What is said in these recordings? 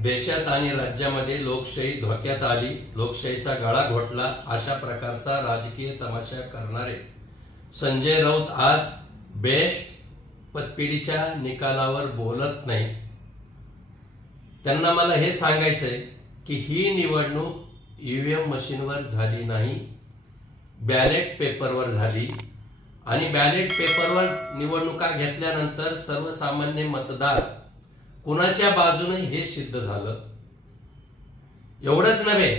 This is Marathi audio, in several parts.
देशात आणि राज्यामध्ये लोकशाही धोक्यात आली, लोकशाहीचा गळा घोटला, अशा प्रकारचा राजकीय तमाशा करणारे संजय राऊत आज बेस्ट पतपेढीच्या निकालावर बोलत नाही। त्यांना मला हे सांगायचंय की ही निवडणूक ईव्हीएम मशीनवर झाली नाही, बॅलेट पेपरवर झाली आणि बॅलेट पेपरवर निवडणुका घेतल्यानंतर सर्वसामान्य मतदार कुणाच्या बाजूने हे सिद्ध झालं। एवढंच नव्हे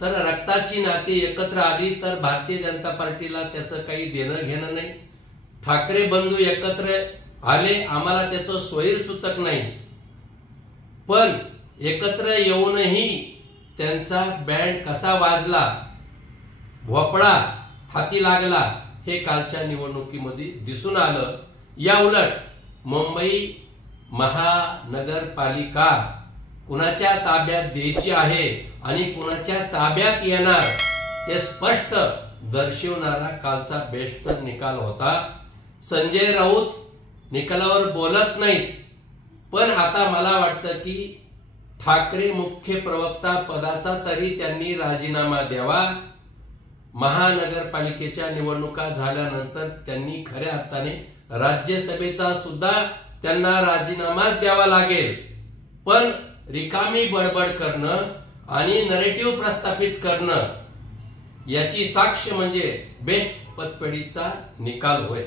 तर रक्ताची नाती एकत्र आली तर भारतीय जनता पार्टीला त्याचं काही देणं घेणं नाही। ठाकरे बंधू एकत्र आले, आम्हाला त्याचं स्वैरसूतक नाही, पण एकत्र येऊनही त्यांचा बँड कसा वाजला, भोपळा हाती लागला हे कालच्या निवडणुकीमध्ये दिसून आलं। या उलट मुंबई महानगरपालिका कुणाच्या ताब्यात द्यायची आहे आणि कुणाच्या ताब्यात येणार हे स्पष्ट दर्शवणारा कालचा बेस्टचा निकाल होता। संजय राऊत निकालावर बोलत नाहीत, पण आता मला वाटतं की ठाकरे मुख्य प्रवक्ता पदाचा तरी त्यांनी राजीनामा द्यावा। महानगरपालिकेच्या निवडणुका झाल्यानंतर त्यांनी खऱ्या अर्थाने राज्यसभेचा सुद्धा त्यांना राजीनामाच द्यावा लागेल। पण रिकामी बडबड करणं आणि नरेटिव्ह प्रस्थापित करणं याची साक्ष म्हणजे बेस्ट पतपेढीचा निकाल होय।